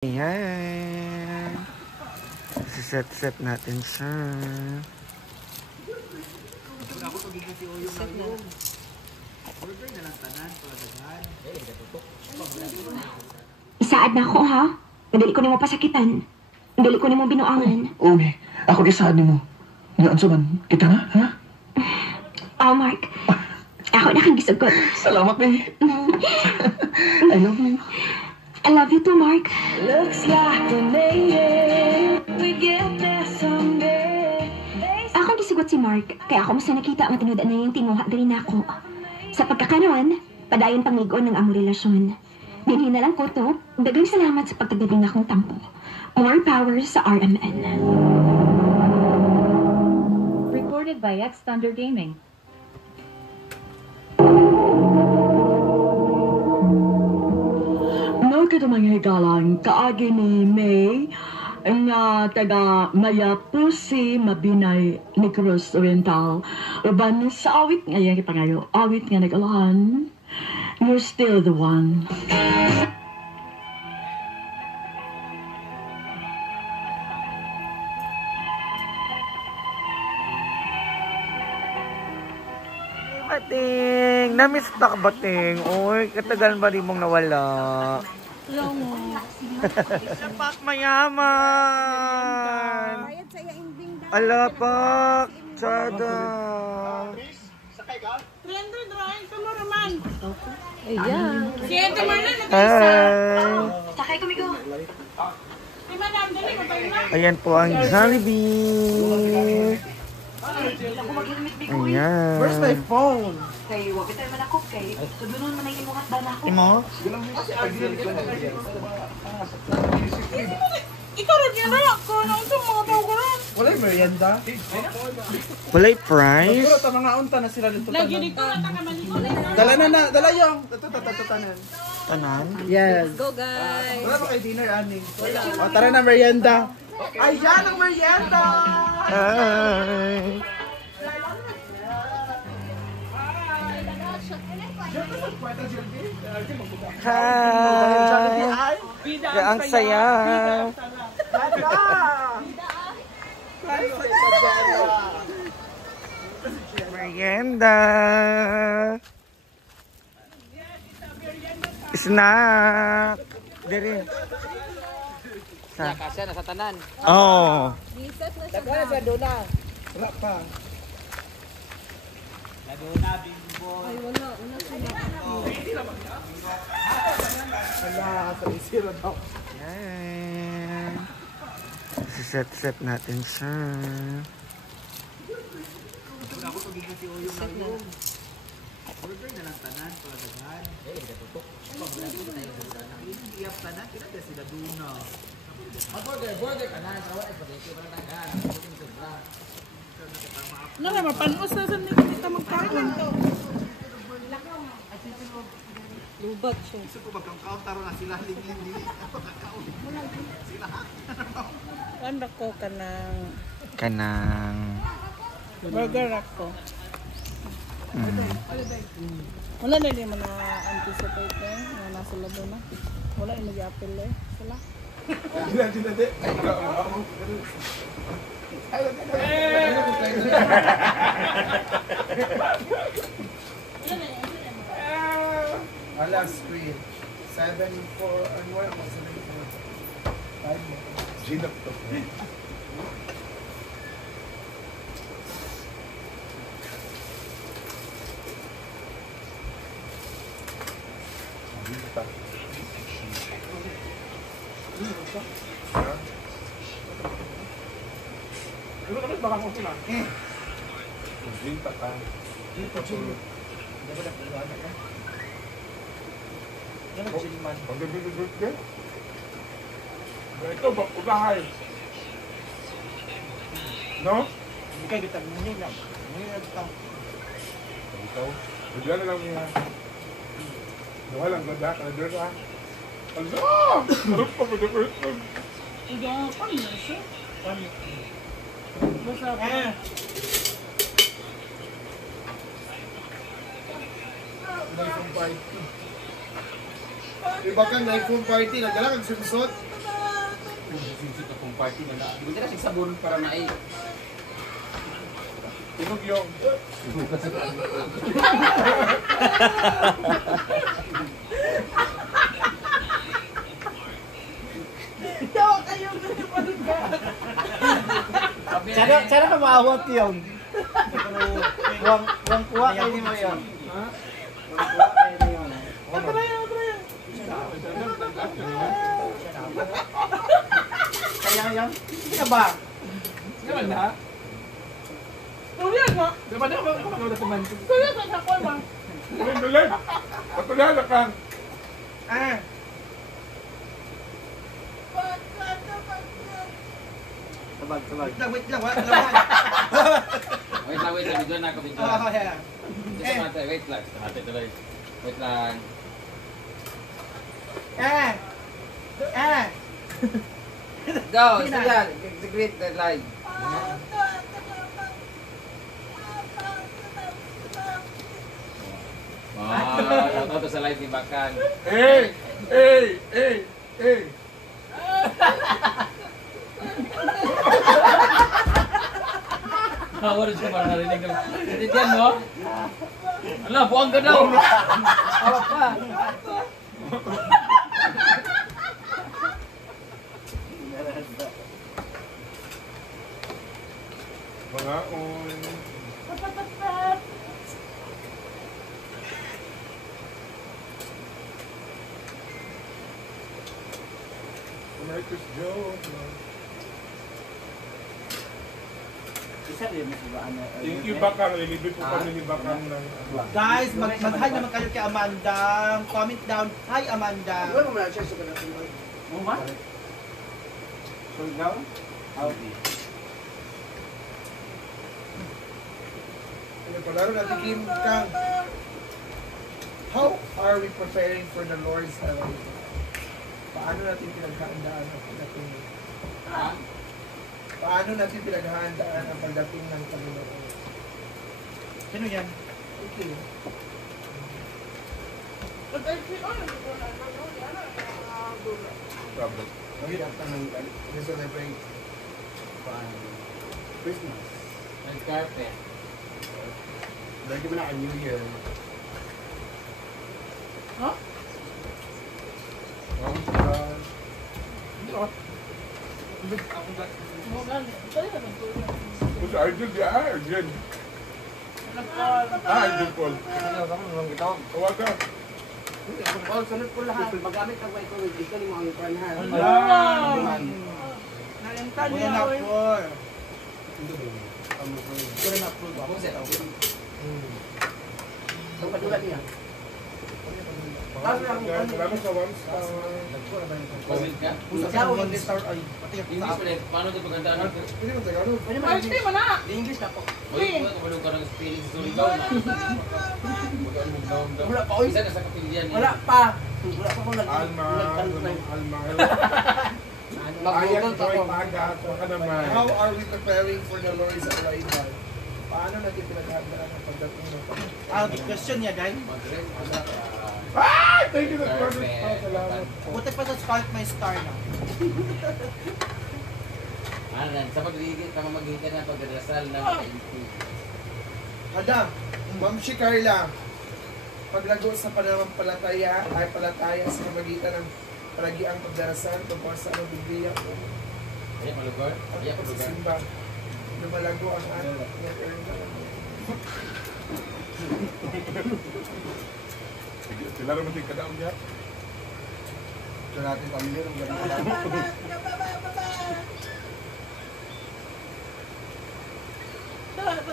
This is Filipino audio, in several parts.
Ayan. Set natin siya. Isaad na ako, ha? Madali ko ni mo pasakitan. Madali ko ni mo binuangan. Oo, me. Ako isaad ni mo. Nga, man. Kita na, ha? Oh, Mark. Ako na kang gisugot. Salamat, me. I love you. I love you too, Mark. Looks like we made it. We get there someday. Akong gisugot si Mark, kaya ako mas nakita ang tinuda na yung tinguha dali na ako. Sa pagkakaroon, padayon pangigon ng among relasyon. Dinhin na lang ko to, dagang salamat sa pagtagabing akong tampo. More power sa RMN. Recorded by X Thunder Gaming. Mga mga higalang kaagi ni May nga taga Mayapusi Mabinay Negros Oriental uban sa awit nga yung ipangayo awit nga nag-alahan You're Still the One. Bating! Namiss na ka, Bating? Uy, katagal ba rin mong nawala? Pak mayaman! Alapak! Tsada! Ayan. Hi! Sakay kumigo. Ayan po ang Jollibee! Ayan. Where's my phone? Kay wag tayo manakop kay. Tudunon man yung imuhat ba na ako. Imo? Ikaw rin yan na ako. Nausang mga tao ko rin. Wala'y merienda. Wala'y price? Siguro ta mga unta na sila dito. Lagi dito na taga-malikot. Dala na. Dala yung. Tanan. Tanan? Yes. Go guys. Wala ba kayo dinner, Ani? O, tara na merienda. Ayan ang merienda! Hi! Hi! Ang saya! Merienda! Snack! Dere. Kasya na sa tanan. Oh. Dagana sa duna. Wala pa. Duna bimbo. Ay wala. Una sila. Wala, sa isira daw. Yan. Set natin siya. Burger na lang tanan para daghan. Datutok. Iyap tanan kina sila duna. Burger kanan rawa ay pagkiki para daghan. Nga mapanos na sa nila kita magkain to. Lubag siya. Gusto ko magkang-counter na sila lingling sila. Ano ko Kanang burger ako. Wala na din mo na anticipate na nasa labo na. Wala yung nag-apple sila. Dila, de. Alas screen 7-4 ano wala mo 7-4 5 Ginap to. Ano naman baka ko sila? Ginta ka. Ginta chili. Dapat na pula na ka. Yan ang chili man. Pag-gagagagag ka? Ito, ubahay. No? Hindi ka kita muna lang. Muna lang ito. Ito? Bigla na lang niya. Nawa lang ganda ka na doon ha. Ano? Sarap pa mag-gagagag. Udah, paano siya? Basta pa. Iba kang na-iPhone party, nagdala kang simsot. Susit akong party na na. Di ba na sabon para na eh. Tinog yung. Cara ka maawat yun. Wang kuha kayo ni mo yun. Wang kuha kayo ni yun. Kaya yan? Hindi ka ba? Hindi naman na. Tuloy mo. Di ba na ako magkakaman? Tuloy ka sa kwan ba? Dali. Patulala ka. Sabag. Wait lang, video na ako, video. Just mate, wait lang. Mate tuloy. Wait lang. Go, sige. The great deadline. Wow, ito sa live ni Bakan. Hey! Wala siya parang narinig ng... Tindihan mo? Ala, buwang ka daw! Hawak ka! Mga on. Marcus Joe. Isa rin mo ba ano? Thank you Bakang, lilibit po kami ni Bakang ng... Guys, mag-hi naman kayo kay Amanda. Comment down. Hi Amanda. Ano mo na siya sa kanang Mo ba? Surgaw? Okay. Palaro natin Kim Kang. How are we preparing for the Lord's arrival? Paano natin pinaghahandaan ang pagdating? Paano natin pinaghahandaan ang pagdating ng Panginoon? Sino yan? Okay. Problem. Ngayon ang tanong, we celebrate Christmas. Ang carpet. Lagi mo na ang New Year. Huh? Mo gani. Tuloy ka ng tuloy. Kung sa Arjun, di Arjun. Arjun Paul. Ano ka mo ito? Tawag ka. All sunod ko lahat. Magamit ang microwave. Ito ni mga ipan ha. Nalintan Wala niya na ako. po. Kung set up. Ang padulat niya. Salamat sa one star. Comment ka? Ikaw, English star ay. Pati yung English pa rin. Paano ito pagandaan ng... Hindi mo Tagalog. First time mo na. English na po. Uy, kumalong ka ng spelling sa Surigao na. Wala pa, oy. Isa ka sa kapilyan niya. Wala pa. Wala pa ko Alma. nag-translate. Ayan, Joy Paga. Baka naman. How are we preparing for the Lord's arrival? Paano natin pinaghahandaan ang pagdating ng Panginoon? Good question niya, guys. Ah! Thank you, that's perfect. Salamat. Buti pa sa start my star na. Ano lang, sa pagligid, pamamagitan ng pagdarasal ng PNP. Ada, Ma'am si Carla, paglago sa pananampalataya ay palataya sa pamagitan ng palagiang pagdarasal tungkol sa anong Biblia o Ayan, malugar. Ayan, sa malugar. simba. Lumalago ang anak niya. Sila naman din kadaong niya. Ito natin pamilya ng gabi.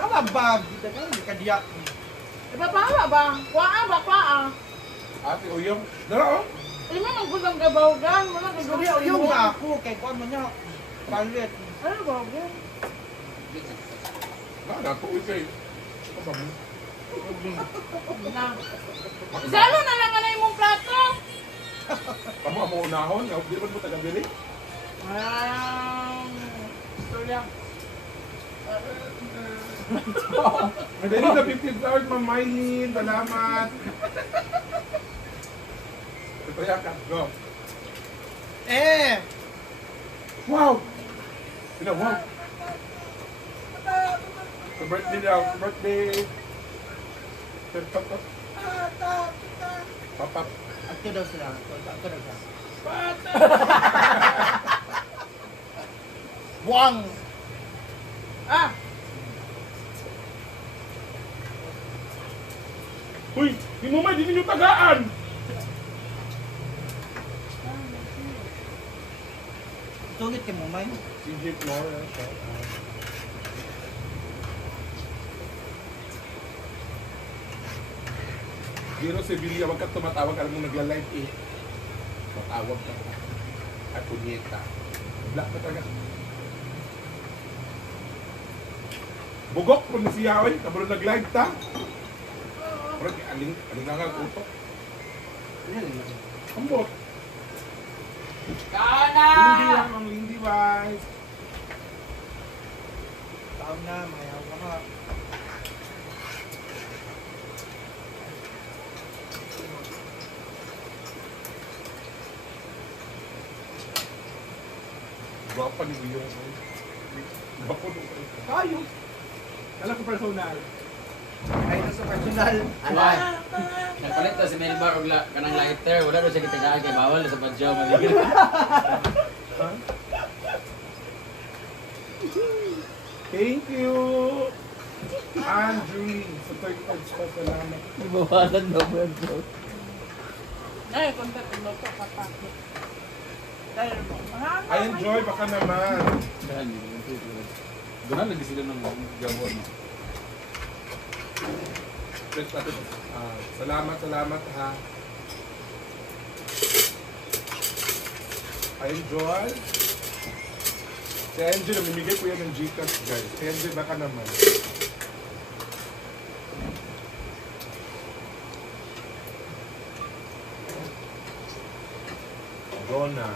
Ama bag. Hindi ka diyak. Ipapawa ba? Kwaa ba? Kwaa? Ate Uyong. Dara oh. Hindi mo magbulang gabawagan. Wala ka Sabi yung na ako kay kuan mo niya. Palit. Ano ba? Yan. Nato kay. Ano ba mo? Na. Salo na lang na imong plato. Kamu amo unahon, di ba mo taga-bili? Istorya. Madali na 50,000, Ma'am Mylene. Salamat. Ito yan ka. Go. Wow! Sino, wow! Sa birthday daw, birthday! Pop. Pop. Ato daw sila. Ato daw sila. Buang! Ah! Uy! Di mo may, di ninyo tagaan! Tungit kay mo, may. CJ Flora, shout out. Giro Sevilla, wag ka tumatawag, alam mo nagla-live eh. Matawag ka. At punyeta. Black ka talaga. Bugok po na siya, oy. Kabalo nag-live ta. Pero aling nga utok. Ambot. Kana! Lindy lang ang Lindy Wise. Tao na, mayaw ka ha. Guwapa ni Guyo. Guwapo nung Kayo. Alam ko personal. Ay, ito sa personal. Alay. Nagpalit to si Melbar og kanang lighter, wala daw siya kitagaan kay bawal sa badyaw maligid. Thank you. Andrew, sa third coach pa, salamat. Ibawalan daw ba ito? Ay, kontak mo to patakot. Dahil mo. I enjoy, baka naman. Doon lagi sila ng gawon. Salamat ha. I enjoy. Si Angel, namimigay po yan ng Gcash, guys. Si Angel, baka naman. Donna.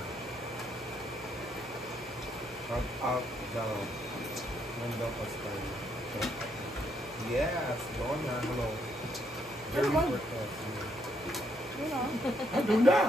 Up, down. Nandang pastel. Yes, Donna. Hello. Very good. Donna.